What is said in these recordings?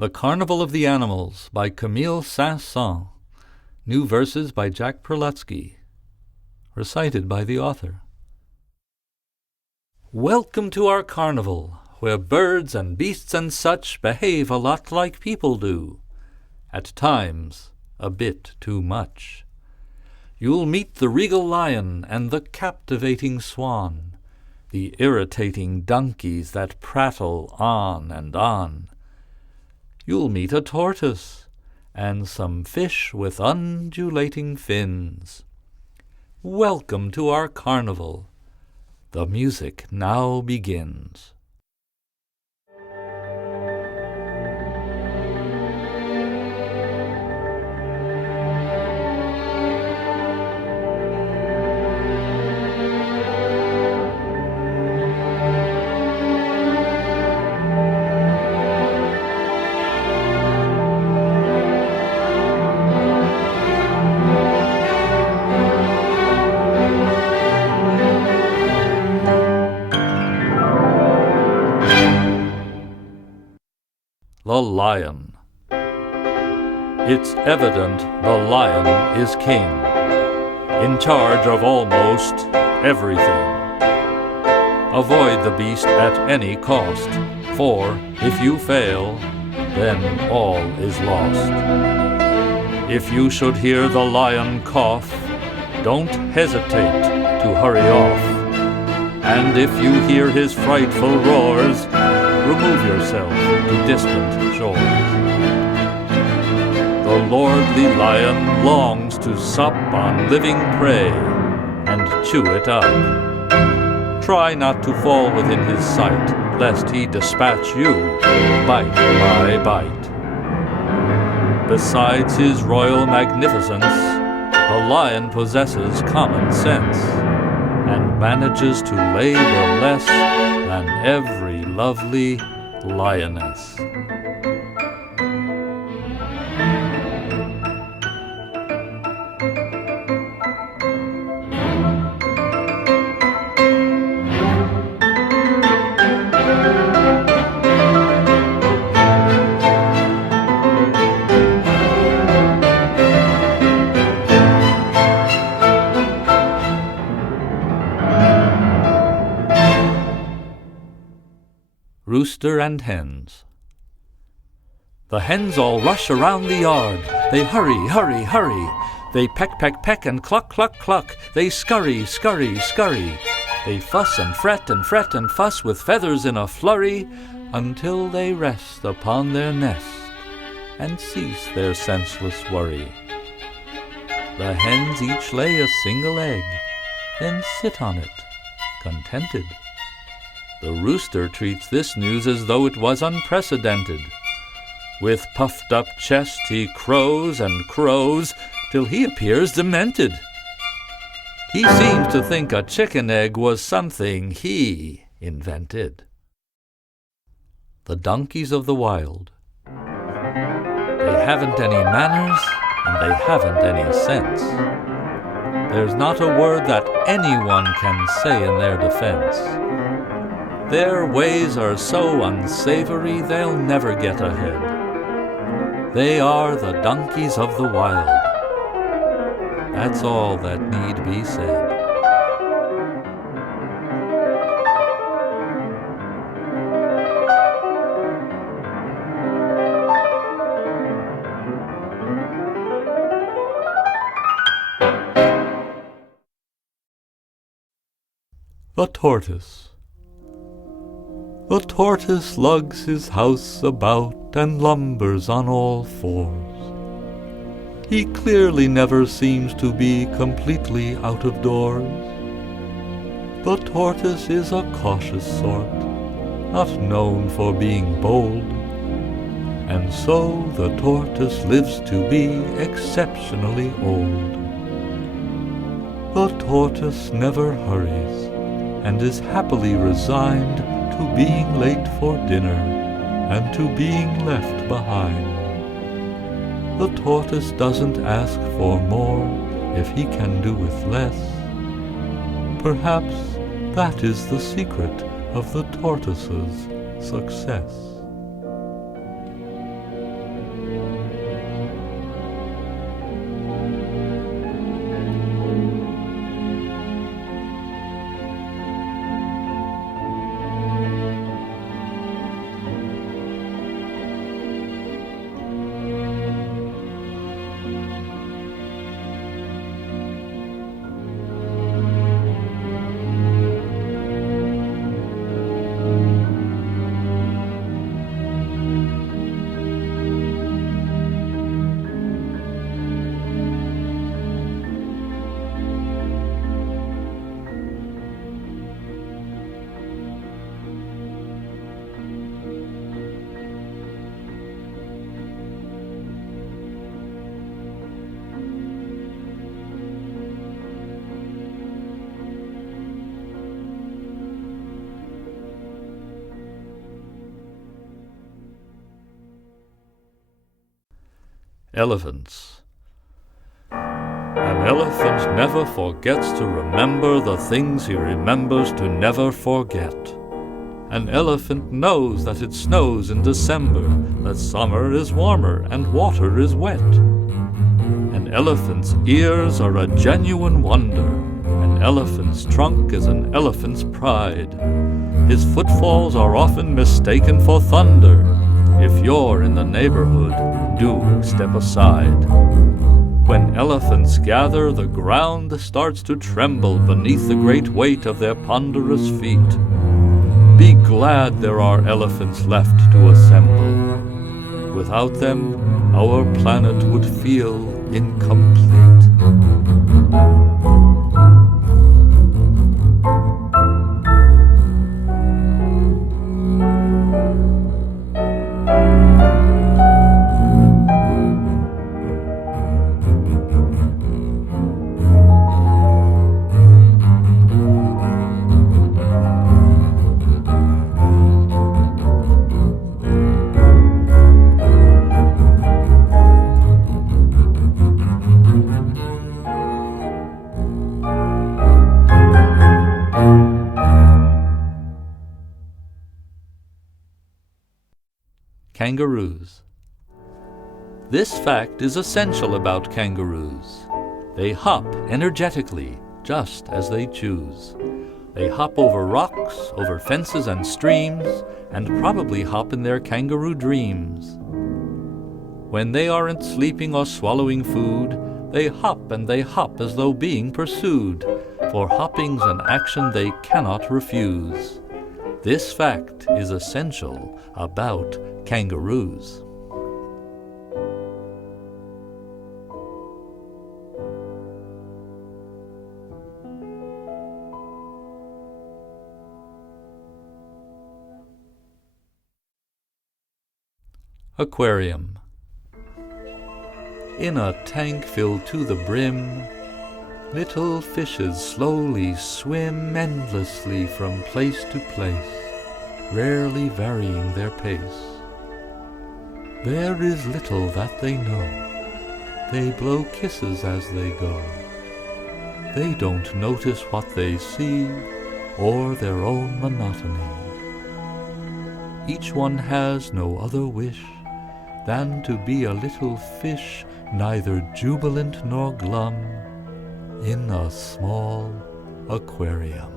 The Carnival of the Animals by Camille Saint-Saëns. New verses by Jack Prelutsky. Recited by the author. Welcome to our carnival, where birds and beasts and such behave a lot like people do. At times, a bit too much. You'll meet the regal lion and the captivating swan, the irritating donkeys that prattle on and on. You'll meet a tortoise, and some fish with undulating fins. Welcome to our carnival. The music now begins. The Lion. It's evident the lion is king, in charge of almost everything. Avoid the beast at any cost, for if you fail, then all is lost. If you should hear the lion cough, don't hesitate to hurry off. And if you hear his frightful roars, remove yourself to distant shores. The lordly lion longs to sup on living prey and chew it up. Try not to fall within his sight, lest he dispatch you bite by bite. Besides his royal magnificence, the lion possesses common sense and manages to labor less than every lovely lioness. Rooster and Hens. The hens all rush around the yard. They hurry, hurry, hurry. They peck, peck, peck, and cluck, cluck, cluck. They scurry, scurry, scurry. They fuss and fret and fret and fuss with feathers in a flurry, until they rest upon their nest and cease their senseless worry. The hens each lay a single egg, then sit on it, contented. The rooster treats this news as though it was unprecedented. With puffed up chest he crows and crows till he appears demented. He seems to think a chicken egg was something he invented. The donkeys of the wild. They haven't any manners and they haven't any sense. There's not a word that anyone can say in their defense. Their ways are so unsavory they'll never get ahead. They are the donkeys of the wild. That's all that need be said. The Tortoise. The tortoise lugs his house about and lumbers on all fours. He clearly never seems to be completely out of doors. The tortoise is a cautious sort, not known for being bold, and so the tortoise lives to be exceptionally old. The tortoise never hurries and is happily resigned to being late for dinner and to being left behind. The tortoise doesn't ask for more if he can do with less. Perhaps that is the secret of the tortoise's success. Elephants. An elephant never forgets to remember the things he remembers to never forget. An elephant knows that it snows in December, that summer is warmer and water is wet. An elephant's ears are a genuine wonder. An elephant's trunk is an elephant's pride. His footfalls are often mistaken for thunder. If you're in the neighborhood, do step aside. When elephants gather, the ground starts to tremble beneath the great weight of their ponderous feet. Be glad there are elephants left to assemble. Without them, our planet would feel incomplete. Kangaroos. This fact is essential about kangaroos. They hop energetically, just as they choose. They hop over rocks, over fences and streams, and probably hop in their kangaroo dreams. When they aren't sleeping or swallowing food, they hop and they hop as though being pursued, for hopping's an action they cannot refuse. This fact is essential about kangaroos. Aquarium. In a tank filled to the brim, little fishes slowly swim endlessly from place to place, rarely varying their pace. There is little that they know. They blow kisses as they go. They don't notice what they see or their own monotony. Each one has no other wish than to be a little fish, neither jubilant nor glum, in a small aquarium.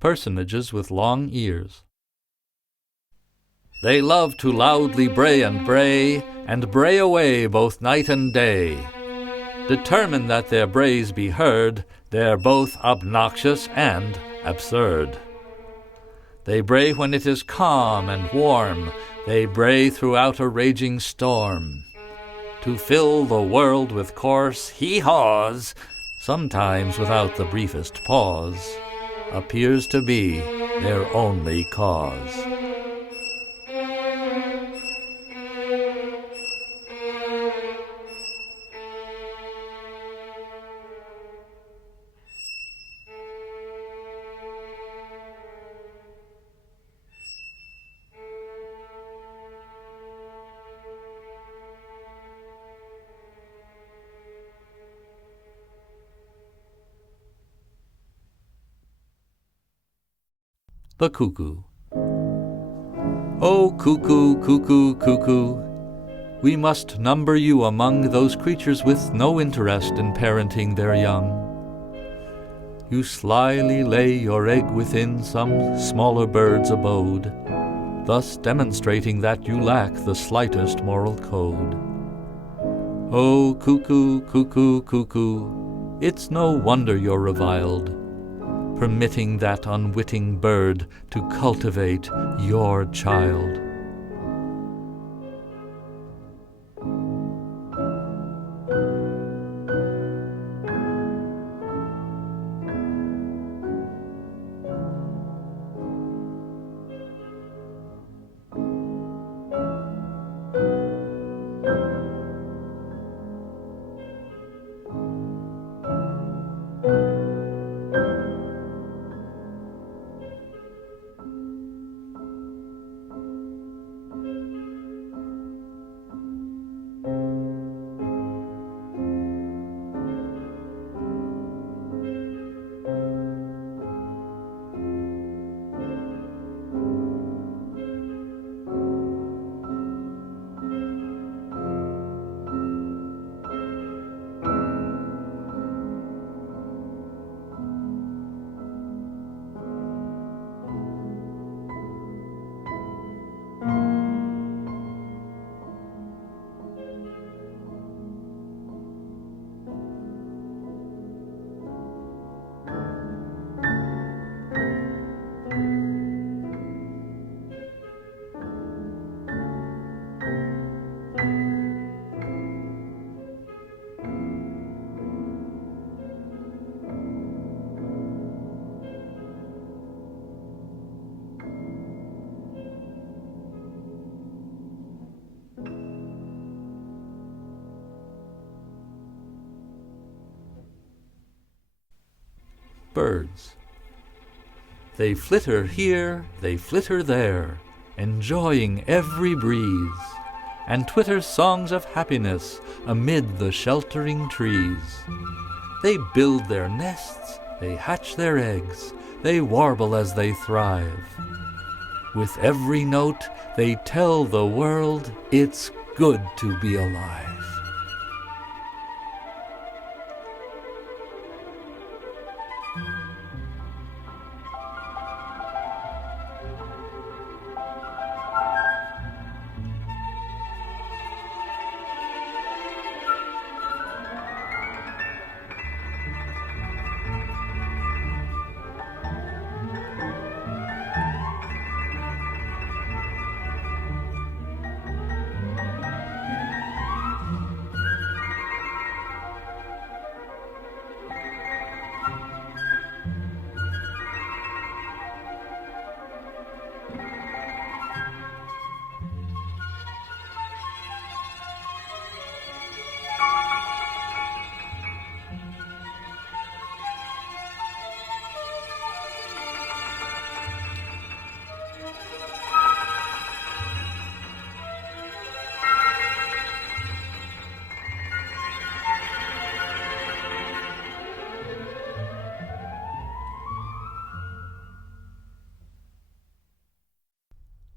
Personages with long ears. They love to loudly bray and bray away both night and day. Determined that their brays be heard, they're both obnoxious and absurd. They bray when it is calm and warm, they bray throughout a raging storm. to fill the world with coarse hee-haws, sometimes without the briefest pause, appears to be their only cause. The Cuckoo. Oh, cuckoo, cuckoo, cuckoo, we must number you among those creatures with no interest in parenting their young. You slyly lay your egg within some smaller bird's abode, thus demonstrating that you lack the slightest moral code. Oh, cuckoo, cuckoo, cuckoo, it's no wonder you're reviled, permitting that unwitting bird to cultivate your child. Birds. They flitter here, they flitter there, enjoying every breeze, and twitter songs of happiness amid the sheltering trees. They build their nests, they hatch their eggs, they warble as they thrive. With every note they tell the world it's good to be alive.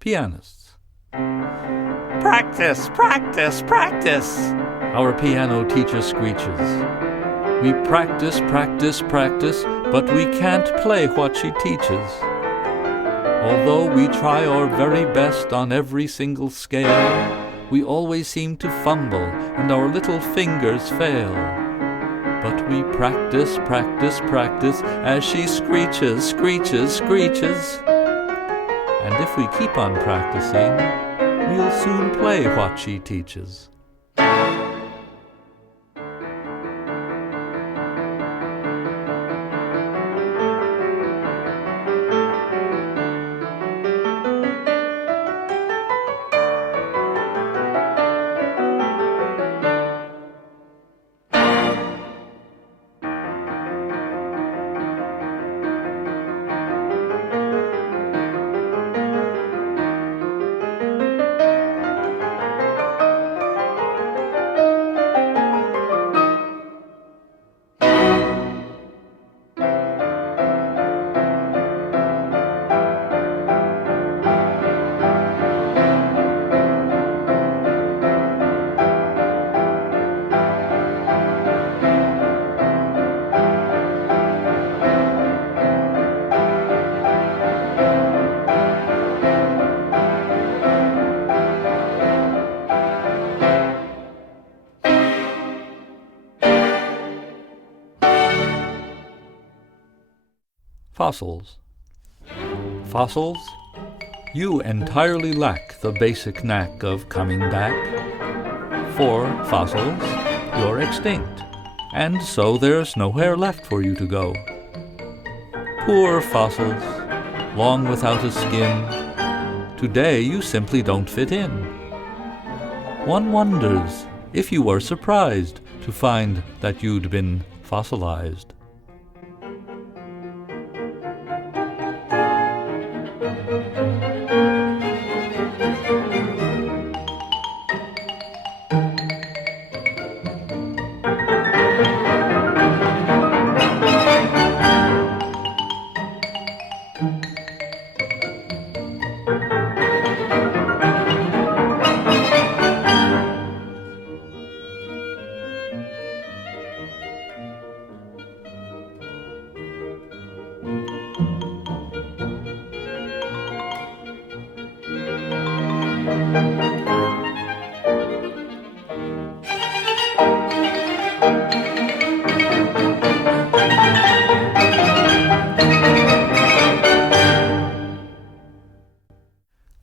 Pianists. Practice, practice, practice, our piano teacher screeches. We practice, practice, practice, but we can't play what she teaches. Although we try our very best on every single scale, we always seem to fumble and our little fingers fail. But we practice, practice, practice, as she screeches, screeches, screeches. And if we keep on practicing, we'll soon play what she teaches. Fossils. Fossils, you entirely lack the basic knack of coming back. For fossils, you're extinct, and so there's nowhere left for you to go. Poor fossils, long without a skin, today you simply don't fit in. One wonders if you were surprised to find that you'd been fossilized.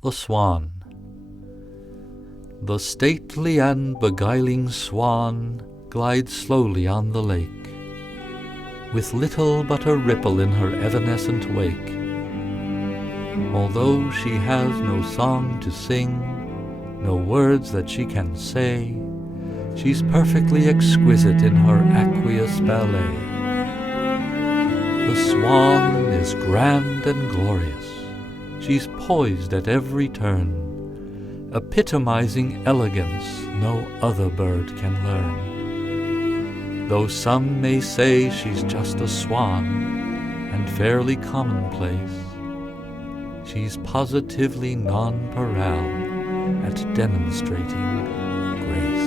The Swan. The stately and beguiling swan glides slowly on the lake, with little but a ripple in her evanescent wake. Although she has no song to sing, no words that she can say, she's perfectly exquisite in her aqueous ballet. The swan is grand and glorious. She's poised at every turn, epitomizing elegance no other bird can learn. Though some may say she's just a swan, and fairly commonplace, she's positively nonpareil at demonstrating grace.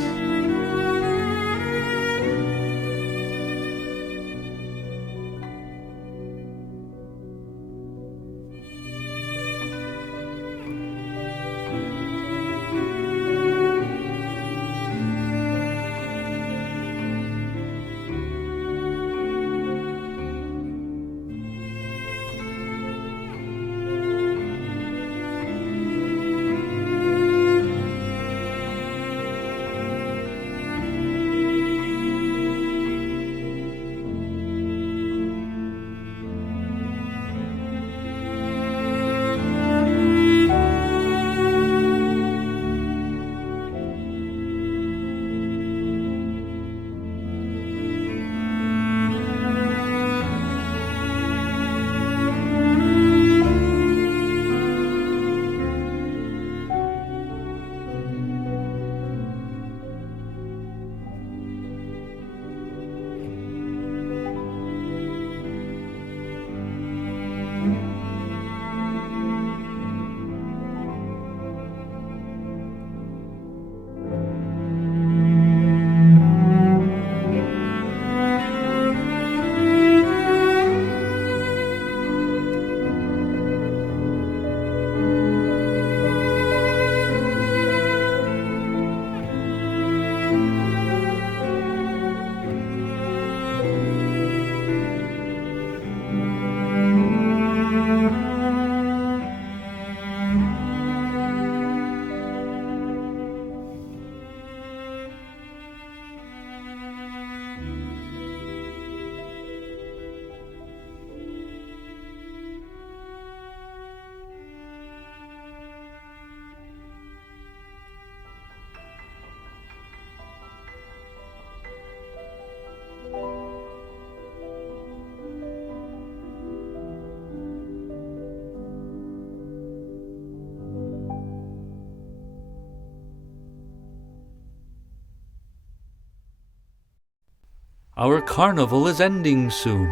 Our carnival is ending soon,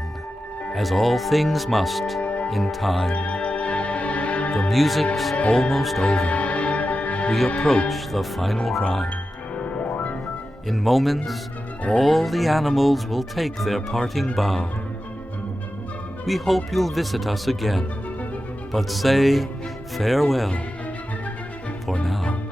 as all things must in time. The music's almost over. We approach the final rhyme. In moments, all the animals will take their parting bow. We hope you'll visit us again, but say farewell for now.